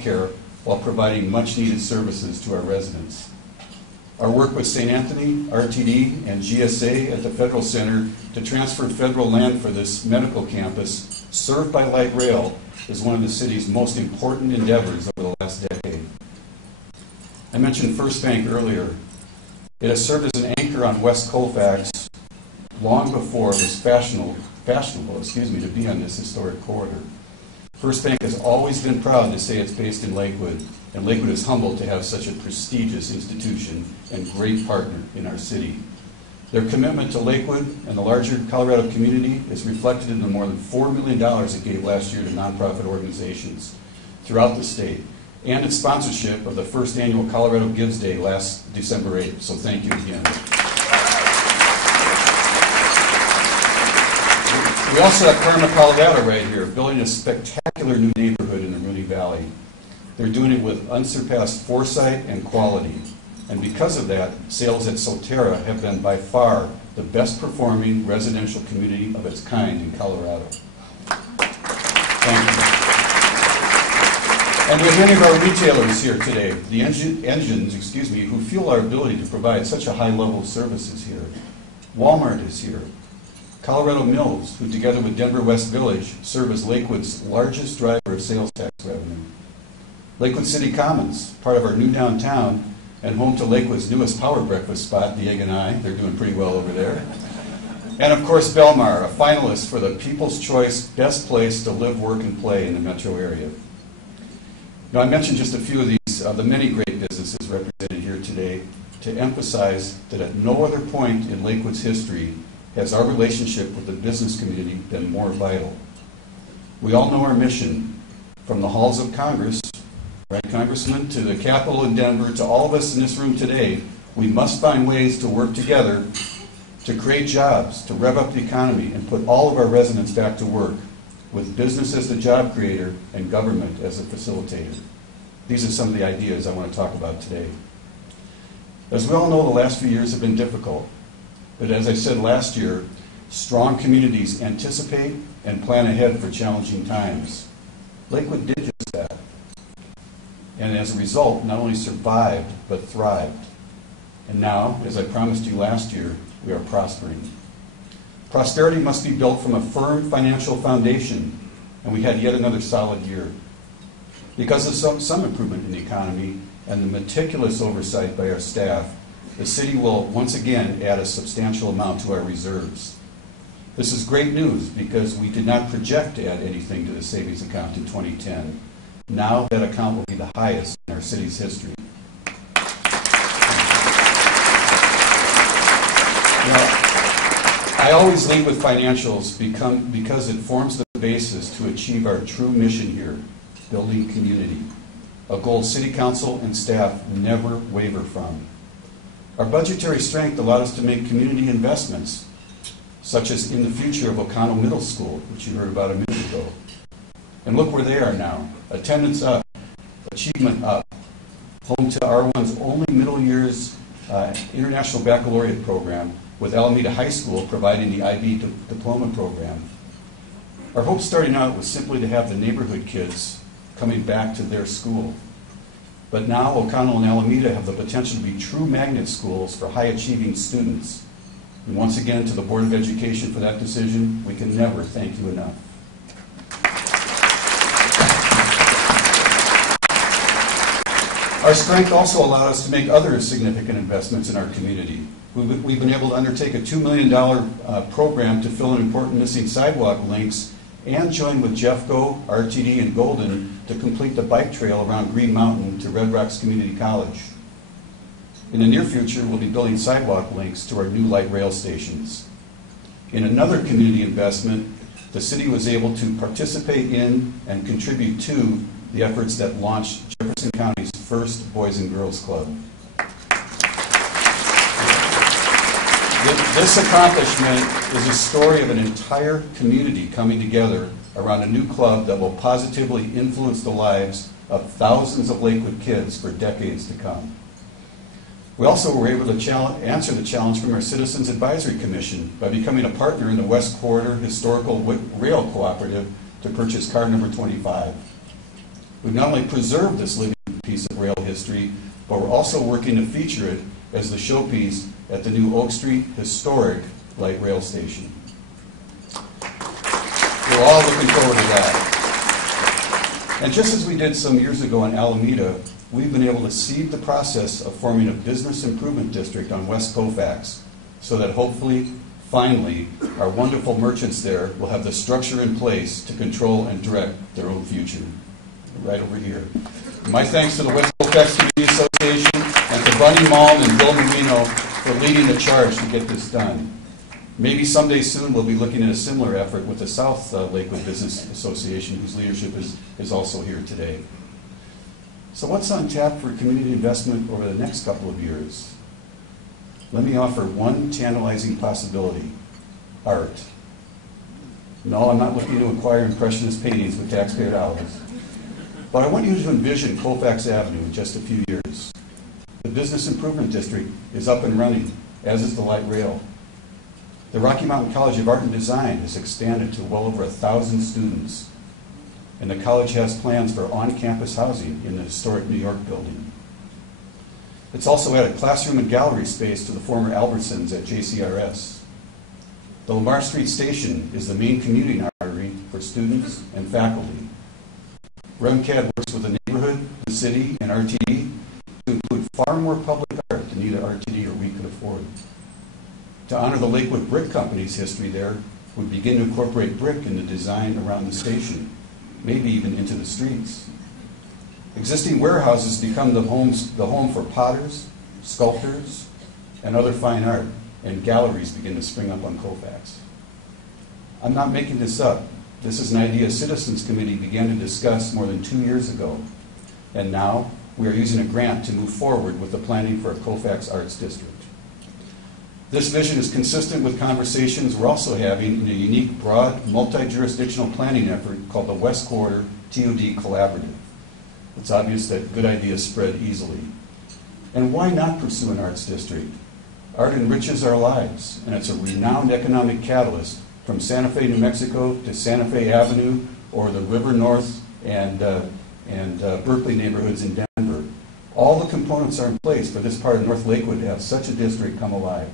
care while providing much-needed services to our residents. Our work with St. Anthony, RTD, and GSA at the Federal Center to transfer federal land for this medical campus served by light rail is one of the city's most important endeavors over the last decade. I mentioned First Bank earlier. It has served as an anchor on West Colfax long before it was fashionable to be on this historic corridor. First Bank has always been proud to say it's based in Lakewood, and Lakewood is humbled to have such a prestigious institution and great partner in our city. Their commitment to Lakewood and the larger Colorado community is reflected in the more than $4 million it gave last year to nonprofit organizations throughout the state, and its sponsorship of the first annual Colorado Gives Day last December 8th. So thank you again. We also have Parma, Colorado right here, building a spectacular new neighborhood in the Rooney Valley. They're doing it with unsurpassed foresight and quality. And because of that, sales at Soterra have been by far the best performing residential community of its kind in Colorado. Thank you. And we have many of our retailers here today, the engines, who feel our ability to provide such a high level of services here. Walmart is here. Colorado Mills, who together with Denver West Village serve as Lakewood's largest driver of sales tax revenue. Lakewood City Commons, part of our new downtown and home to Lakewood's newest power breakfast spot, the Egg and I. They're doing pretty well over there. And of course, Belmar, a finalist for the People's Choice Best Place to Live, Work, and Play in the metro area. Now, I mentioned just a few of these, the many great businesses represented here today, to emphasize that at no other point in Lakewood's history has our relationship with the business community been more vital. We all know our mission, from the halls of Congress, right, Congressman, to the Capitol in Denver, to all of us in this room today. We must find ways to work together to create jobs, to rev up the economy, and put all of our residents back to work, with business as the job creator and government as the facilitator. These are some of the ideas I want to talk about today. As we all know, the last few years have been difficult. But as I said last year, strong communities anticipate and plan ahead for challenging times. Lakewood did just that. And as a result, not only survived, but thrived. And now, as I promised you last year, we are prospering. Prosperity must be built from a firm financial foundation, and we had yet another solid year. Because of some improvement in the economy and the meticulous oversight by our staff, the city will once again add a substantial amount to our reserves. This is great news because we did not project to add anything to the savings account in 2010. Now that account will be the highest in our city's history. Now, I always lead with financials because it forms the basis to achieve our true mission here, building community, a goal City Council and staff never waver from. Our budgetary strength allowed us to make community investments, such as in the future of O'Connell Middle School, which you heard about a minute ago. And look where they are now. Attendance up, achievement up, home to R1's only middle year's International Baccalaureate program, with Alameda High School providing the IB diploma program. Our hope starting out was simply to have the neighborhood kids coming back to their school. But now O'Connell and Alameda have the potential to be true magnet schools for high-achieving students. And once again, to the Board of Education for that decision, we can never thank you enough. Our strength also allowed us to make other significant investments in our community. We've been able to undertake a $2 million program to fill in important missing sidewalk links and join with Jeffco, RTD, and Golden to complete the bike trail around Green Mountain to Red Rocks Community College. In the near future, we'll be building sidewalk links to our new light rail stations. In another community investment, the city was able to participate in and contribute to the efforts that launched Jefferson County's first Boys and Girls Club. This accomplishment is a story of an entire community coming together around a new club that will positively influence the lives of thousands of Lakewood kids for decades to come. We also were able to answer the challenge from our Citizens Advisory Commission by becoming a partner in the West Corridor Historical Rail Cooperative to purchase car number 25. We've not only preserved this living piece of rail history, but we're also working to feature it as the showpiece at the new Oak Street Historic Light Rail Station. We're all looking forward to that. And just as we did some years ago in Alameda, we've been able to seed the process of forming a business improvement district on West Colfax, so that hopefully, finally, our wonderful merchants there will have the structure in place to control and direct their own future. Right over here. My thanks to the West Colfax Community Association and to Bunny Malm and Bill Marino for leading the charge to get this done. Maybe someday soon we'll be looking at a similar effort with the South Lakewood Business Association, whose leadership is also here today. So what's on tap for community investment over the next couple of years? Let me offer one tantalizing possibility: art. No, I'm not looking to acquire impressionist paintings with taxpayer dollars. But I want you to envision Colfax Avenue in just a few years. The Business Improvement District is up and running, as is the light rail. The Rocky Mountain College of Art and Design has expanded to well over 1,000 students. And the college has plans for on-campus housing in the historic New York building. It's also added classroom and gallery space to the former Albertsons at JCRS. The Lamar Street Station is the main commuting artery for students and faculty. REMCAD works with the neighborhood, the city, and RTD to include far more public art than either RTD or we could afford. To honor the Lakewood Brick Company's history there, we begin to incorporate brick in the design around the station, maybe even into the streets. Existing warehouses become the home for potters, sculptors, and other fine art, and galleries begin to spring up on Colfax. I'm not making this up. This is an idea a citizens committee began to discuss more than 2 years ago. And now we are using a grant to move forward with the planning for a Colfax Arts District. This vision is consistent with conversations we're also having in a unique, broad, multi-jurisdictional planning effort called the West Corridor TOD Collaborative. It's obvious that good ideas spread easily. And why not pursue an arts district? Art enriches our lives, and it's a renowned economic catalyst from Santa Fe, New Mexico to Santa Fe Avenue or the River North and Berkeley neighborhoods in Denver. All the components are in place for this part of North Lakewood to have such a district come alive.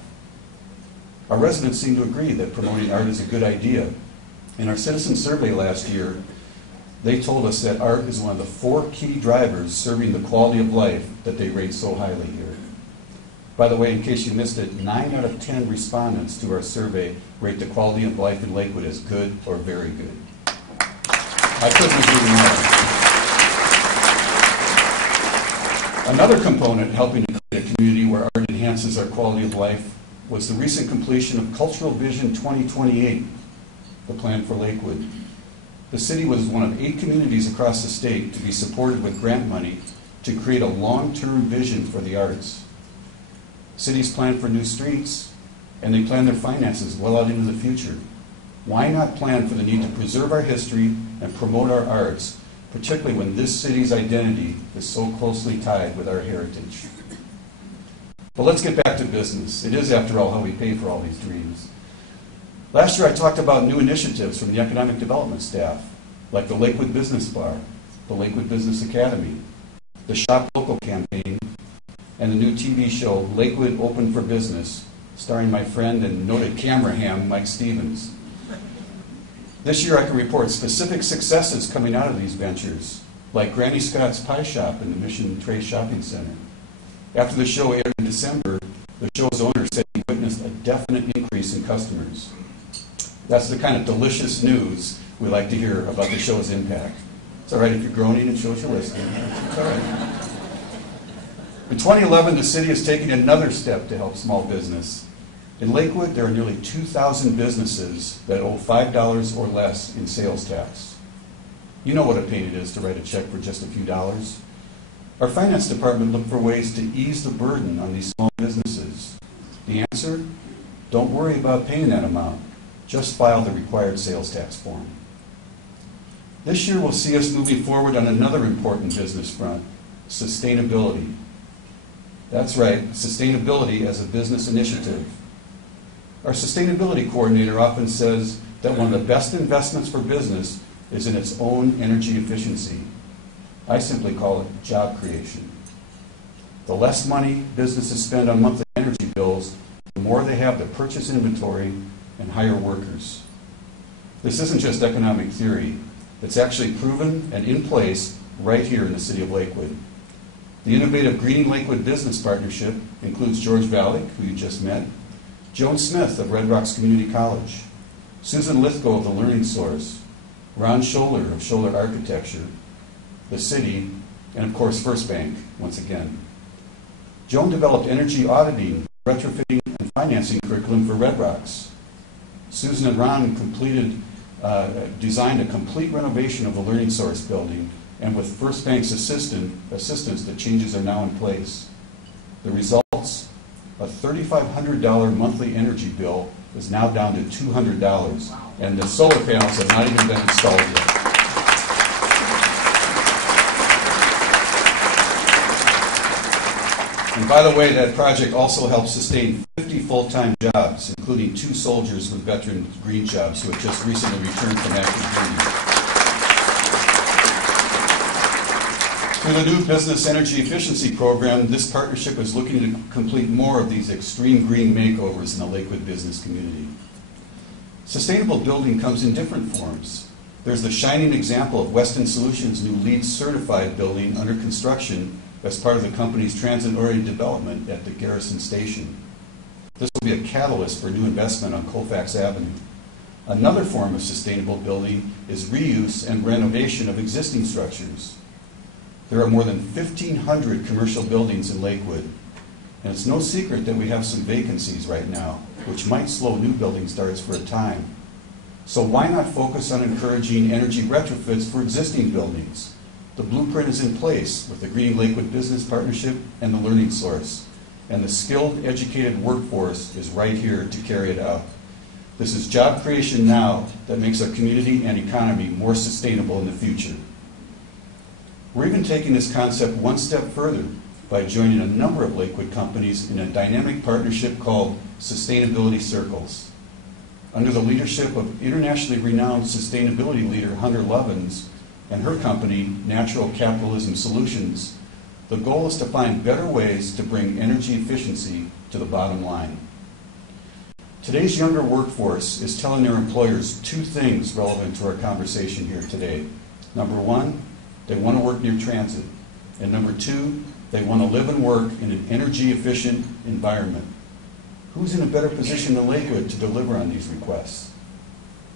Our residents seem to agree that promoting art is a good idea. In our citizen survey last year, they told us that art is one of the 4 key drivers serving the quality of life that they rate so highly here. By the way, in case you missed it, 9 out of 10 respondents to our survey rate the quality of life in Lakewood as good or very good. I couldn't agree more. Another component helping to create a community where art enhances our quality of life was the recent completion of Cultural Vision 2028, the plan for Lakewood. The city was one of 8 communities across the state to be supported with grant money to create a long-term vision for the arts. Cities plan for new streets, and they plan their finances well out into the future. Why not plan for the need to preserve our history and promote our arts, particularly when this city's identity is so closely tied with our heritage? But let's get back to business. It is, after all, how we pay for all these dreams. Last year I talked about new initiatives from the economic development staff, like the Lakewood Business Bar, the Lakewood Business Academy, the Shop Local campaign, and the new TV show, Lakewood Open for Business, starring my friend and noted camera ham, Mike Stevens. This year I can report specific successes coming out of these ventures, like Granny Scott's Pie Shop in the Mission Trace Shopping Center. After the show aired in December, the show's owner said he witnessed a definite increase in customers. That's the kind of delicious news we like to hear about the show's impact. It's all right if you're groaning, it shows you're listening. It's all right. In 2011, the city is taking another step to help small business. In Lakewood, there are nearly 2,000 businesses that owe $5 or less in sales tax. You know what a pain it is to write a check for just a few dollars. Our finance department looked for ways to ease the burden on these small businesses. The answer? Don't worry about paying that amount. Just file the required sales tax form. This year will see us moving forward on another important business front, sustainability. That's right, sustainability as a business initiative. Our sustainability coordinator often says that one of the best investments for business is in its own energy efficiency. I simply call it job creation. The less money businesses spend on monthly energy bills, the more they have to purchase inventory and hire workers. This isn't just economic theory. It's actually proven and in place right here in the city of Lakewood. The innovative Greening Lakewood Business Partnership includes George Vallick, who you just met, Joan Smith of Red Rocks Community College, Susan Lithgow of the Learning Source, Ron Scholler of Scholler Architecture, the city, and of course First Bank, once again. Joan developed energy auditing, retrofitting, and financing curriculum for Red Rocks. Susan and Ron designed a complete renovation of the Learning Source building, and with First Bank's assistance, the changes are now in place. The results, a $3,500 monthly energy bill is now down to $200, and the solar panels have not even been installed yet. And by the way, that project also helps sustain 50 full-time jobs, including 2 soldiers with veteran green jobs who have just recently returned from active duty. Through the new Business Energy Efficiency Program, this partnership is looking to complete more of these extreme green makeovers in the Lakewood business community. Sustainable building comes in different forms. There's the shining example of Weston Solutions' new LEED certified building under construction as part of the company's transit-oriented development at the Garrison Station. This will be a catalyst for new investment on Colfax Avenue. Another form of sustainable building is reuse and renovation of existing structures. There are more than 1,500 commercial buildings in Lakewood, and it's no secret that we have some vacancies right now, which might slow new building starts for a time. So why not focus on encouraging energy retrofits for existing buildings? The blueprint is in place with the Greening Lakewood Business Partnership and the Learning Source, and the skilled, educated workforce is right here to carry it out. This is job creation now that makes our community and economy more sustainable in the future. We're even taking this concept one step further by joining a number of Lakewood companies in a dynamic partnership called Sustainability Circles. Under the leadership of internationally renowned sustainability leader Hunter Lovins and her company, Natural Capitalism Solutions, the goal is to find better ways to bring energy efficiency to the bottom line. Today's younger workforce is telling their employers 2 things relevant to our conversation here today. Number 1, they want to work near transit. And number 2, they want to live and work in an energy efficient environment. Who's in a better position than Lakewood to deliver on these requests?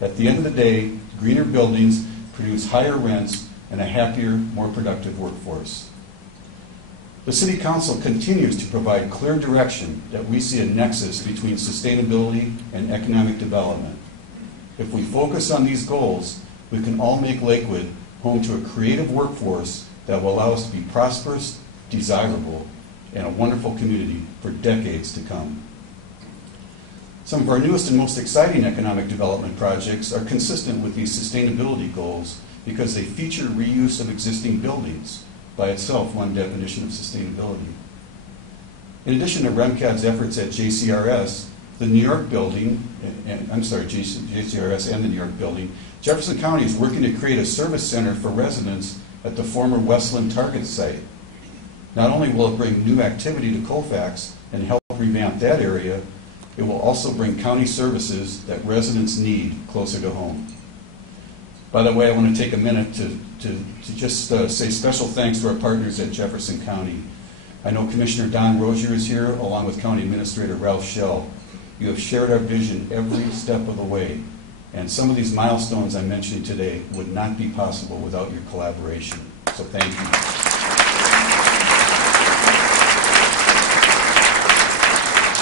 At the end of the day, greener buildings produce higher rents and a happier, more productive workforce. The City Council continues to provide clear direction that we see a nexus between sustainability and economic development. If we focus on these goals, we can all make Lakewood home to a creative workforce that will allow us to be prosperous, desirable, and a wonderful community for decades to come. Some of our newest and most exciting economic development projects are consistent with these sustainability goals because they feature reuse of existing buildings, by itself one definition of sustainability. In addition to REMCAD's efforts at JCRS, the New York building, JCRS and the New York building, Jefferson County is working to create a service center for residents at the former Westland Target site. Not only will it bring new activity to Colfax and help revamp that area, it will also bring county services that residents need closer to home. By the way, I want to take a minute to just say special thanks to our partners at Jefferson County. I know Commissioner Don Rozier is here, along with County Administrator Ralph Schell. You have shared our vision every step of the way, and some of these milestones I'm mentioning today would not be possible without your collaboration. So thank you.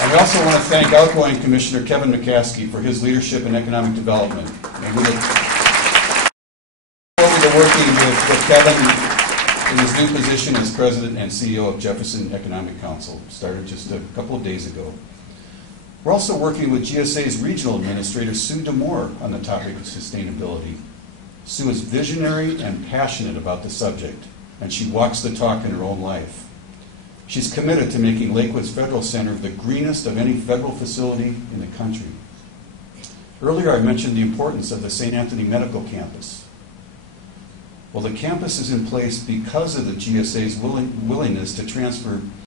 And we also want to thank outgoing Commissioner Kevin McCaskey for his leadership in economic development. And we look forward to working with Kevin in his new position as President and CEO of Jefferson Economic Council, started just a couple of days ago. We're also working with GSA's Regional Administrator, Sue Demore, on the topic of sustainability. Sue is visionary and passionate about the subject, and she walks the talk in her own life. She's committed to making Lakewood's Federal Center the greenest of any federal facility in the country. Earlier I mentioned the importance of the St. Anthony Medical Campus. Well, the campus is in place because of the GSA's willingness to transfer